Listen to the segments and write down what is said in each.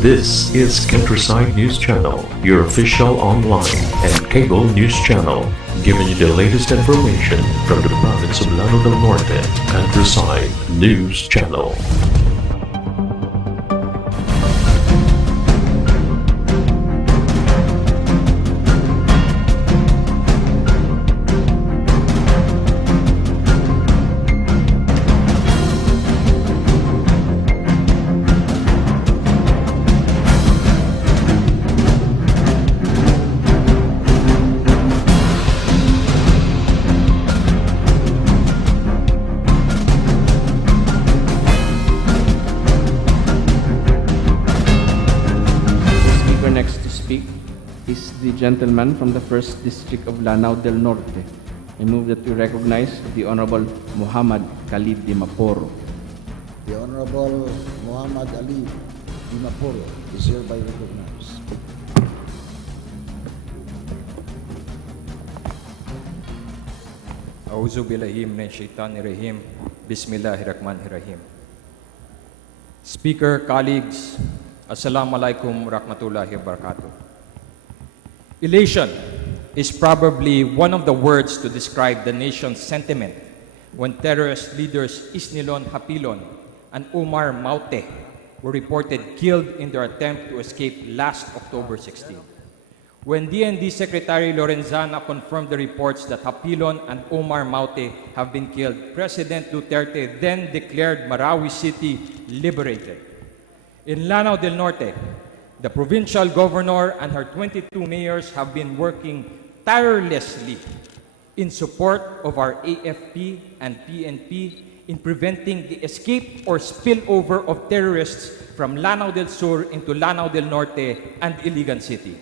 This is Countryside News Channel, your official online and cable news channel, giving you the latest information from the province of Lanao del Norte. Countryside News Channel. Is the gentleman from the 1st District of Lanao del Norte. I move that we recognize the Honorable Muhammad Khalid Dimaporo. The Honorable Muhammad Ali Dimaporo is hereby recognized. A'udzu billahi minash shaitanir rajim. Bismillahirrahmanirrahim. Speaker, colleagues, Assalamualaikum warahmatullahi wabarakatuh. Elation is probably one of the words to describe the nation's sentiment when terrorist leaders Isnilon Hapilon and Omar Maute were reported killed in their attempt to escape last October 16. When DND Secretary Lorenzana confirmed the reports that Hapilon and Omar Maute have been killed, President Duterte then declared Marawi City liberated. In Lanao del Norte, the provincial governor and her 22 mayors have been working tirelessly in support of our AFP and PNP in preventing the escape or spillover of terrorists from Lanao del Sur into Lanao del Norte and Iligan City.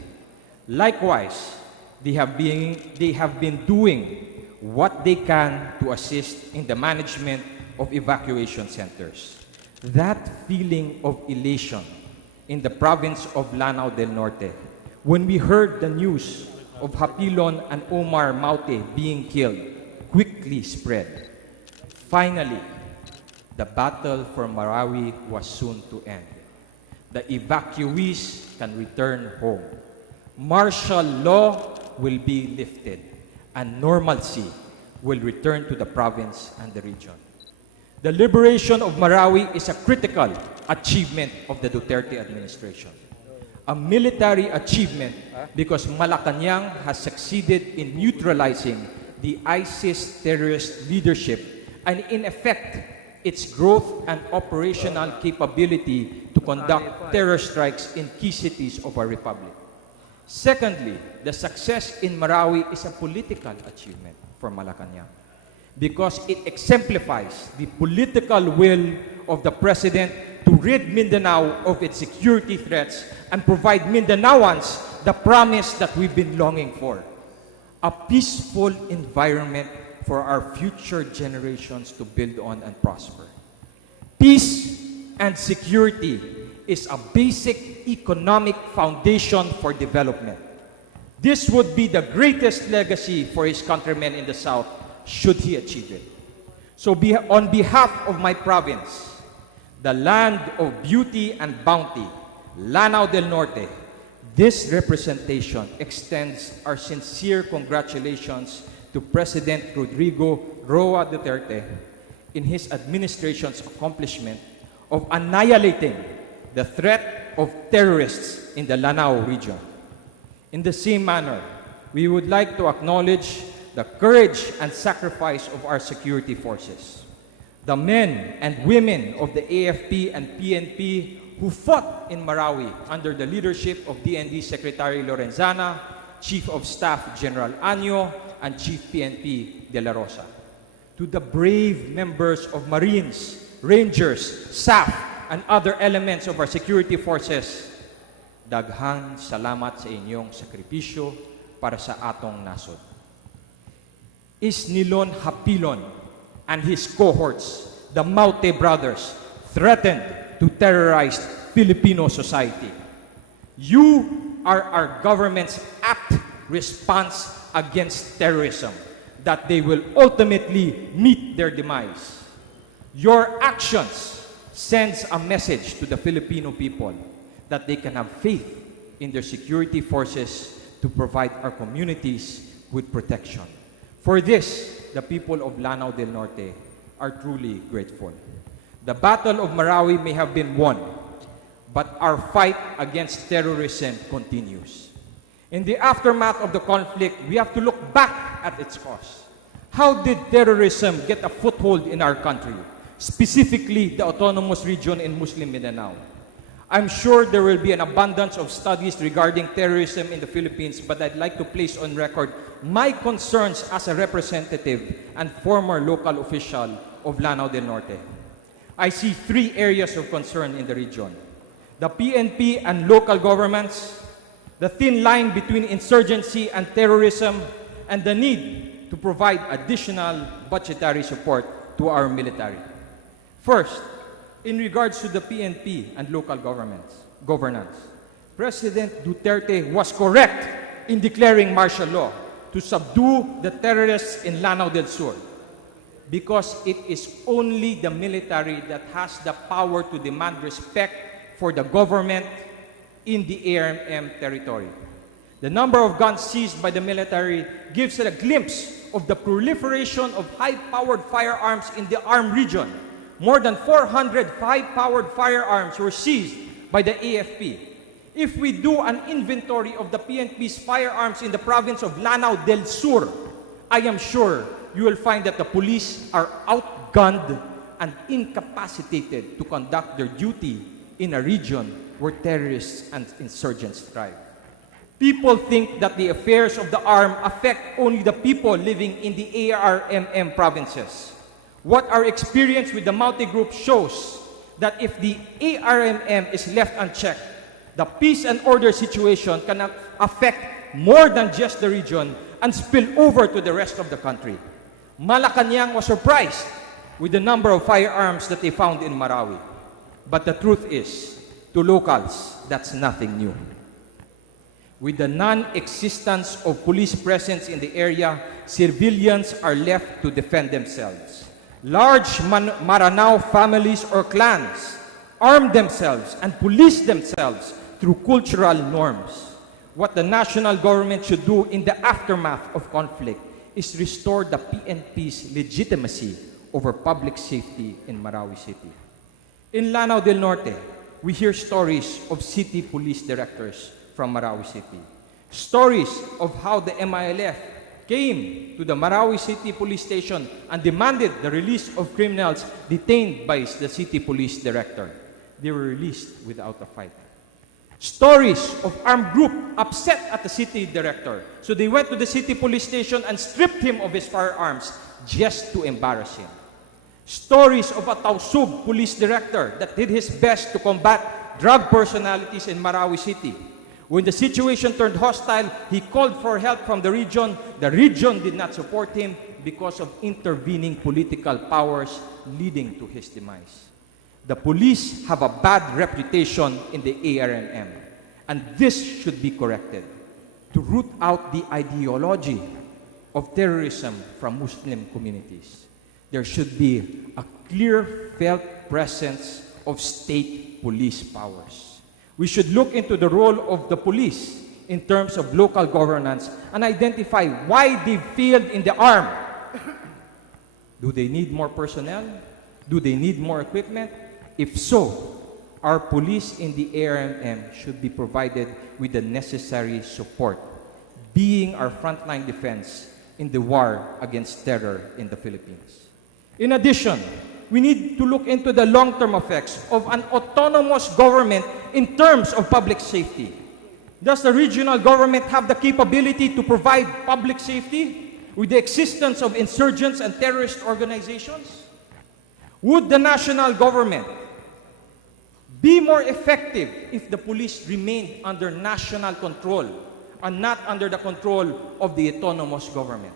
Likewise, they have been doing what they can to assist in the management of evacuation centers. That feeling of elation in the province of Lanao del Norte, when we heard the news of Hapilon and Omar Maute being killed, quickly spread. Finally, the battle for Marawi was soon to end. The evacuees can return home. Martial law will be lifted, and normalcy will return to the province and the region. The liberation of Marawi is a critical achievement of the Duterte administration. A military achievement because Malacanang has succeeded in neutralizing the ISIS terrorist leadership and in effect its growth and operational capability to conduct terror strikes in key cities of our republic. Secondly, the success in Marawi is a political achievement for Malacanang, because it exemplifies the political will of the President to rid Mindanao of its security threats and provide Mindanaoans the promise that we've been longing for: a peaceful environment for our future generations to build on and prosper. Peace and security is a basic economic foundation for development. This would be the greatest legacy for his countrymen in the South should he achieve it. So on behalf of my province, the land of beauty and bounty, Lanao del Norte, this representation extends our sincere congratulations to President Rodrigo Roa Duterte in his administration's accomplishment of annihilating the threat of terrorists in the Lanao region. In the same manner, we would like to acknowledge the courage and sacrifice of our security forces, the men and women of the AFP and PNP who fought in Marawi under the leadership of DND Secretary Lorenzana, Chief of Staff General Anyo, and Chief PNP De La Rosa. To the brave members of Marines, Rangers, SAF, and other elements of our security forces, daghang salamat sa inyong sakripisyo para sa atong nasod. Isnilon Hapilon and his cohorts, the Maute brothers, threatened to terrorize Filipino society. You are our government's apt response against terrorism, that they will ultimately meet their demise. Your actions sends a message to the Filipino people that they can have faith in their security forces to provide our communities with protection. For this, the people of Lanao del Norte are truly grateful. The Battle of Marawi may have been won, but our fight against terrorism continues. In the aftermath of the conflict, we have to look back at its cause. How did terrorism get a foothold in our country, specifically the autonomous region in Muslim Mindanao? I'm sure there will be an abundance of studies regarding terrorism in the Philippines, but I'd like to place on record my concerns as a representative and former local official of Lanao del Norte. I see three areas of concern in the region: the PNP and local governments, the thin line between insurgency and terrorism, and the need to provide additional budgetary support to our military. First, in regards to the PNP and local governance, President Duterte was correct in declaring martial law to subdue the terrorists in Lanao del Sur, because it is only the military that has the power to demand respect for the government in the ARMM territory. The number of guns seized by the military gives a glimpse of the proliferation of high-powered firearms in the armed region. More than 400 high-powered firearms were seized by the AFP. If we do an inventory of the PNP's firearms in the province of Lanao del Sur, I am sure you will find that the police are outgunned and incapacitated to conduct their duty in a region where terrorists and insurgents thrive. People think that the affairs of the arm affect only the people living in the ARMM provinces. What our experience with the Maute Group shows that if the ARMM is left unchecked, the peace and order situation can affect more than just the region and spill over to the rest of the country. Malacanang was surprised with the number of firearms that they found in Marawi. But the truth is, to locals, that's nothing new. With the non-existence of police presence in the area, civilians are left to defend themselves. Large Maranao families or clans arm themselves and police themselves through cultural norms. What the national government should do in the aftermath of conflict is restore the PNP's legitimacy over public safety in Marawi City. In Lanao del Norte, we hear stories of city police directors from Marawi City. Stories of how the MILF came to the Marawi City Police Station and demanded the release of criminals detained by the city police director. They were released without a fight. Stories of armed group upset at the city director, so they went to the city police station and stripped him of his firearms just to embarrass him. Stories of a Tausug police director that did his best to combat drug personalities in Marawi City. When the situation turned hostile, he called for help from the region. The region did not support him because of intervening political powers leading to his demise. The police have a bad reputation in the ARMM, and this should be corrected to root out the ideology of terrorism from Muslim communities. There should be a clear felt presence of state police powers. We should look into the role of the police in terms of local governance and identify why they failed in the arm. Do they need more personnel? Do they need more equipment? If so, our police in the ARMM should be provided with the necessary support, being our frontline defense in the war against terror in the Philippines. In addition, we need to look into the long-term effects of an autonomous government in terms of public safety. Does the regional government have the capability to provide public safety with the existence of insurgents and terrorist organizations? Would the national government be more effective if the police remained under national control and not under the control of the autonomous government?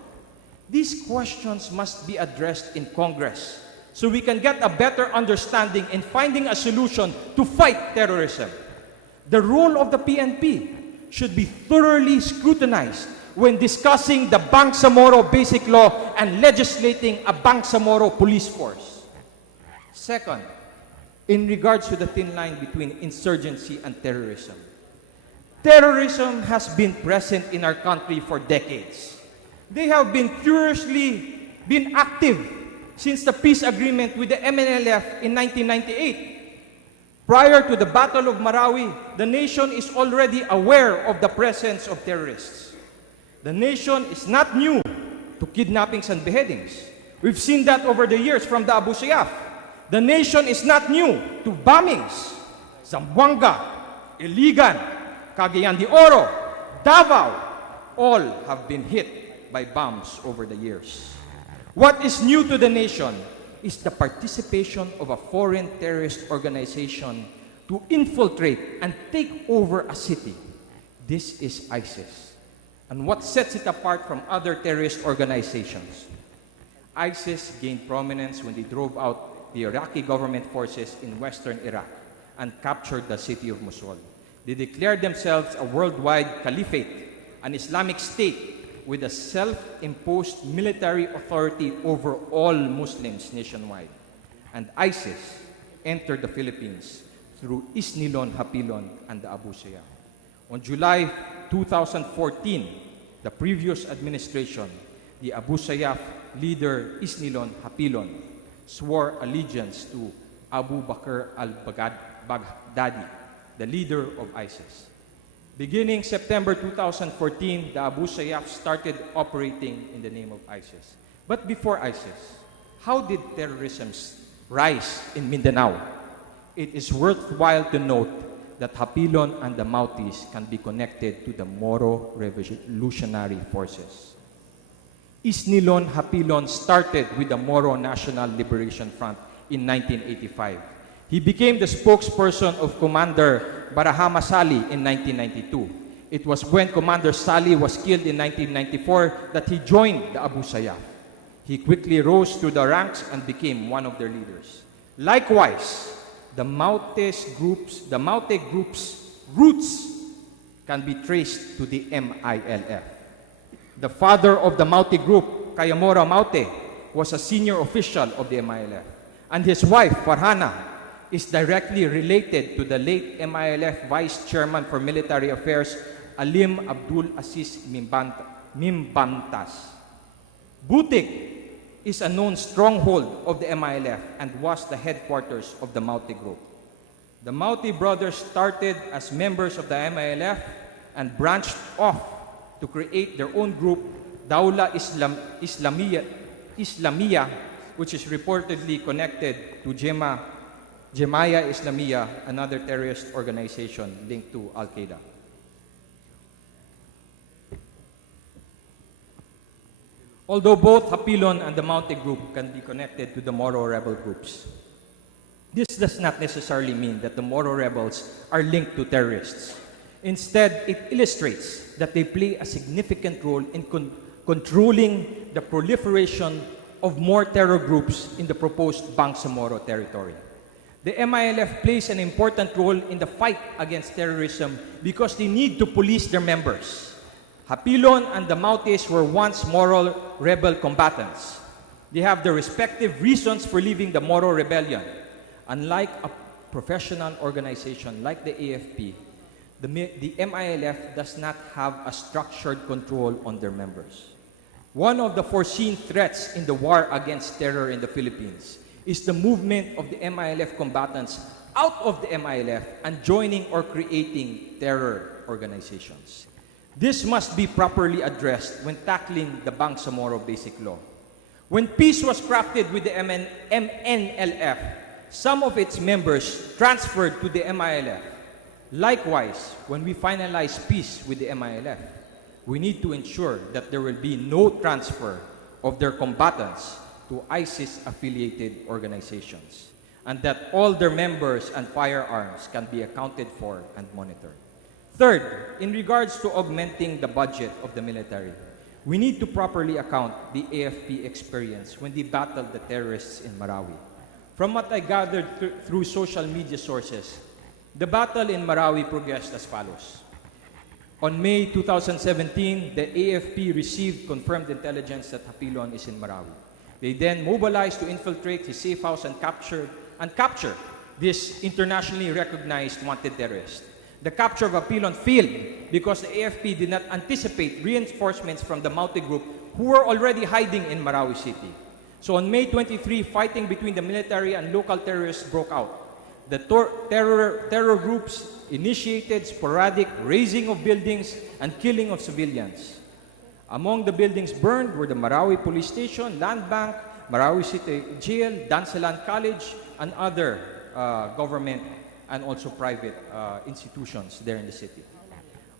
These questions must be addressed in Congress so we can get a better understanding in finding a solution to fight terrorism. The role of the PNP should be thoroughly scrutinized when discussing the Bangsamoro Basic Law and legislating a Bangsamoro police force. Second, in regards to the thin line between insurgency and terrorism. Terrorism has been present in our country for decades. They have been curiously been active since the peace agreement with the MNLF in 1998. Prior to the Battle of Marawi, the nation is already aware of the presence of terrorists. The nation is not new to kidnappings and beheadings. We've seen that over the years from the Abu Sayyaf. The nation is not new to bombings. Zamboanga, Iligan, Cagayan de Oro, Davao, all have been hit by bombs over the years. What is new to the nation is the participation of a foreign terrorist organization to infiltrate and take over a city. This is ISIS. And what sets it apart from other terrorist organizations? ISIS gained prominence when they drove out the Iraqi government forces in western Iraq and captured the city of Mosul. They declared themselves a worldwide caliphate, an Islamic state with a self-imposed military authority over all Muslims nationwide. And ISIS entered the Philippines through Isnilon, Hapilon, and the Abu Sayyaf. On July 2014, the previous administration, the Abu Sayyaf leader Isnilon, Hapilon, swore allegiance to Abu Bakr al-Baghdadi, the leader of ISIS. Beginning September 2014, the Abu Sayyaf started operating in the name of ISIS. But before ISIS, how did terrorism rise in Mindanao? It is worthwhile to note that Hapilon and the Mautis can be connected to the Moro Revolutionary Forces. Isnilon Hapilon started with the Moro National Liberation Front in 1985. He became the spokesperson of Commander Barahama Sali in 1992. It was when Commander Sali was killed in 1994 that he joined the Abu Sayyaf. He quickly rose through the ranks and became one of their leaders. Likewise, the Maute group's roots can be traced to the MILF. The father of the Maute group, Kayamora Maute, was a senior official of the MILF, and his wife, Farhana, is directly related to the late MILF Vice Chairman for Military Affairs, Alim Abdul Aziz Mimbantas. Butik is a known stronghold of the MILF and was the headquarters of the Maute group. The Maute brothers started as members of the MILF and branched off to create their own group, Dawla Islamiyah, which is reportedly connected to Jemaah Islamiyah, another terrorist organization linked to Al-Qaeda. Although both Hapilon and the Maute group can be connected to the Moro rebel groups, this does not necessarily mean that the Moro rebels are linked to terrorists. Instead, it illustrates that they play a significant role in controlling the proliferation of more terror groups in the proposed Bangsamoro territory. The MILF plays an important role in the fight against terrorism because they need to police their members. Hapilon and the Mautes were once Moro rebel combatants. They have their respective reasons for leaving the Moro rebellion. Unlike a professional organization like the AFP, the MILF does not have a structured control on their members. One of the foreseen threats in the war against terror in the Philippines is the movement of the MILF combatants out of the MILF and joining or creating terror organizations. This must be properly addressed when tackling the Bangsamoro Basic Law. When peace was crafted with the MNLF, some of its members transferred to the MILF. Likewise, when we finalize peace with the MILF, we need to ensure that there will be no transfer of their combatants to ISIS-affiliated organizations, and that all their members and firearms can be accounted for and monitored. Third, in regards to augmenting the budget of the military, we need to properly account the AFP experience when they battled the terrorists in Marawi. From what I gathered through social media sources, the battle in Marawi progressed as follows. On May 2017, the AFP received confirmed intelligence that Hapilon is in Marawi. They then mobilized to infiltrate his safe house and capture this internationally recognized wanted terrorist. The capture of Apilon failed because the AFP did not anticipate reinforcements from the Maute group who were already hiding in Marawi City. So on May 23, fighting between the military and local terrorists broke out. The terror groups initiated sporadic razing of buildings and killing of civilians. Among the buildings burned were the Marawi Police Station, Land Bank, Marawi City Jail, Dansalan College, and other government and also private institutions there in the city.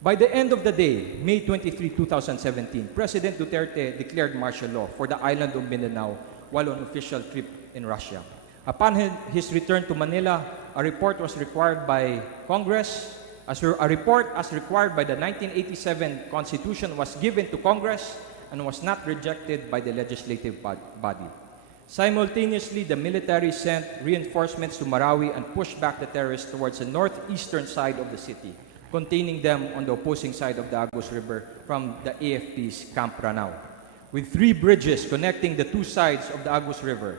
By the end of the day, May 23, 2017, President Duterte declared martial law for the island of Mindanao while on official trip in Russia. Upon his return to Manila, a report was required by Congress. A report as required by the 1987 Constitution was given to Congress and was not rejected by the legislative body. Simultaneously, the military sent reinforcements to Marawi and pushed back the terrorists towards the northeastern side of the city, containing them on the opposing side of the Agus River from the AFP's Camp Lanao. With 3 bridges connecting the 2 sides of the Agus River,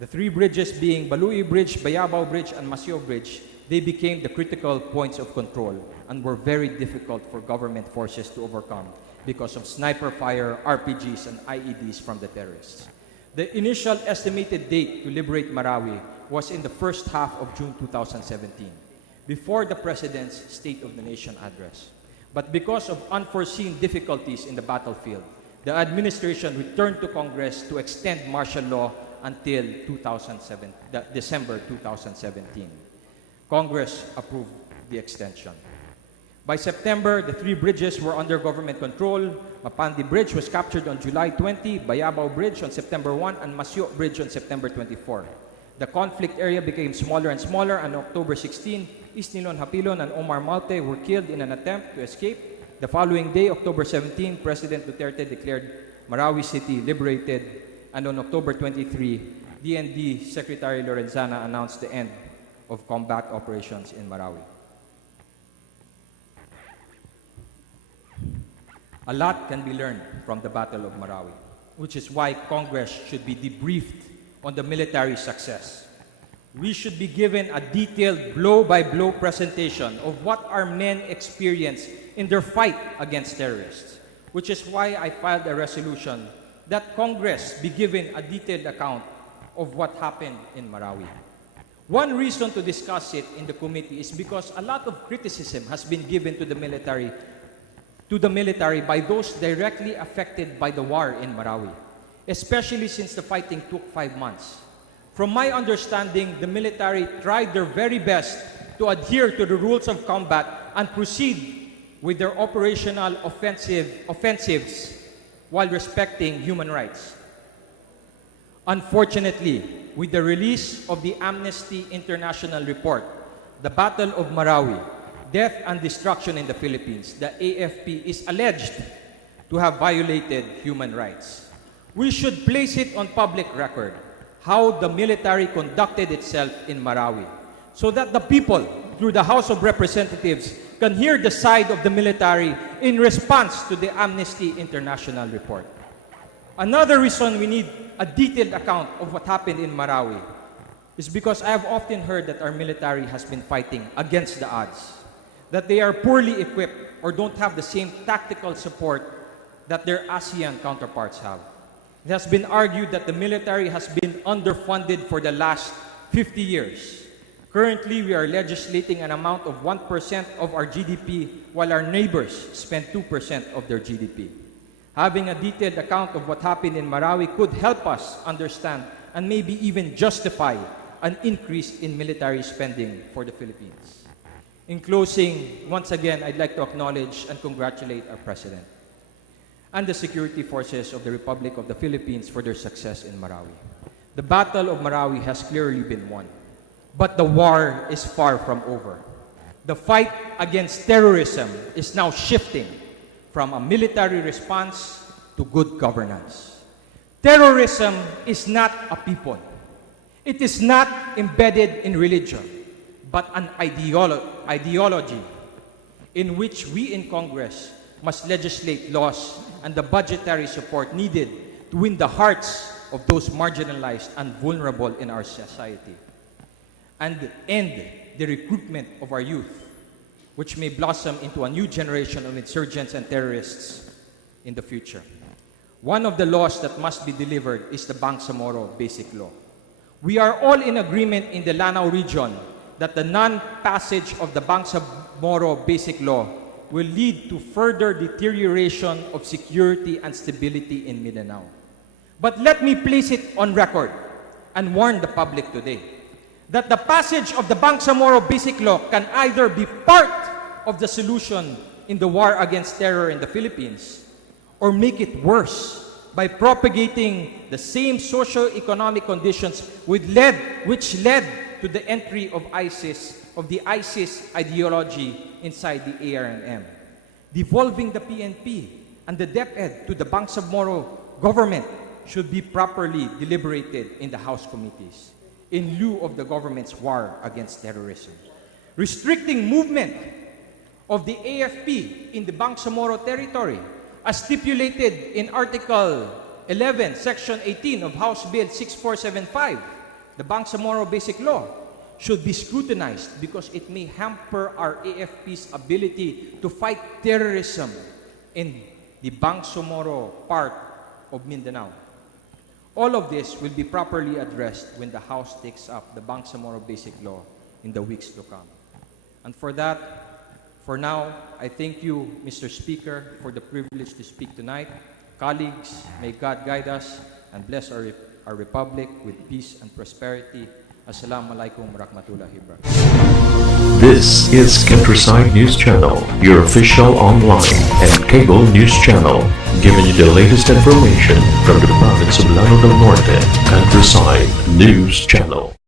the 3 bridges being Balui Bridge, Bayabao Bridge, and Masio Bridge, they became the critical points of control and were very difficult for government forces to overcome because of sniper fire, RPGs, and IEDs from the terrorists. The initial estimated date to liberate Marawi was in the first half of June 2017, before the President's State of the Nation address. But because of unforeseen difficulties in the battlefield, the administration returned to Congress to extend martial law until December 2017. Congress approved the extension. By September, the 3 bridges were under government control. Mapandi Bridge was captured on July 20, Bayabao Bridge on September 1, and Masio Bridge on September 24. The conflict area became smaller and smaller. On October 16, Isnilon Hapilon and Omar Maute were killed in an attempt to escape. The following day, October 17, President Duterte declared Marawi City liberated, and on October 23, DND Secretary Lorenzana announced the end of combat operations in Marawi. A lot can be learned from the Battle of Marawi, which is why Congress should be debriefed on the military success. We should be given a detailed blow-by-blow presentation of what our men experienced in their fight against terrorists, which is why I filed a resolution that Congress be given a detailed account of what happened in Marawi. One reason to discuss it in the committee is because a lot of criticism has been given to the military by those directly affected by the war in Marawi, especially since the fighting took 5 months. From my understanding, the military tried their very best to adhere to the rules of combat and proceed with their operational offensives while respecting human rights. Unfortunately, with the release of the Amnesty International report, The Battle of Marawi, Death and Destruction in the Philippines, the AFP is alleged to have violated human rights. We should place it on public record how the military conducted itself in Marawi, so that the people, through the House of Representatives, can hear the side of the military in response to the Amnesty International report. Another reason we need a detailed account of what happened in Marawi is because I have often heard that our military has been fighting against the odds, that they are poorly equipped or don't have the same tactical support that their ASEAN counterparts have. It has been argued that the military has been underfunded for the last 50 years. Currently, we are legislating an amount of 1% of our GDP, while our neighbors spend 2% of their GDP. Having a detailed account of what happened in Marawi could help us understand and maybe even justify an increase in military spending for the Philippines. In closing, once again, I'd like to acknowledge and congratulate our President and the security forces of the Republic of the Philippines for their success in Marawi. The Battle of Marawi has clearly been won, but the war is far from over. The fight against terrorism is now shifting from a military response to good governance. Terrorism is not a people. It is not embedded in religion, but an ideology in which we in Congress must legislate laws and the budgetary support needed to win the hearts of those marginalized and vulnerable in our society. and end the recruitment of our youth, which may blossom into a new generation of insurgents and terrorists in the future. One of the laws that must be delivered is the Bangsamoro Basic Law. We are all in agreement in the Lanao region that the non-passage of the Bangsamoro Basic Law will lead to further deterioration of security and stability in Mindanao. But let me place it on record and warn the public today that the passage of the Bangsamoro Basic Law can either be part of the solution in the war against terror in the Philippines or make it worse by propagating the same socio-economic conditions which led to the entry of the ISIS ideology inside the ARNM. Devolving the PNP and the DepEd to the Bangsamoro government should be properly deliberated in the House committees in lieu of the government's war against terrorism. Restricting movement of the AFP in the Bangsamoro territory, as stipulated in Article 11, Section 18 of House Bill 6475, the Bangsamoro Basic Law, should be scrutinized because it may hamper our AFP's ability to fight terrorism in the Bangsamoro part of Mindanao. All of this will be properly addressed when the House takes up the Bangsamoro Basic Law in the weeks to come. And for that, for now, I thank you, Mr. Speaker, for the privilege to speak tonight. Colleagues, may God guide us and bless our republic with peace and prosperity. Assalamu alaikum warahmatullahi wabarakatuh. This is Countryside News Channel, your official online and cable news channel, giving you the latest information from the province of Lanao del Norte. Countryside News Channel.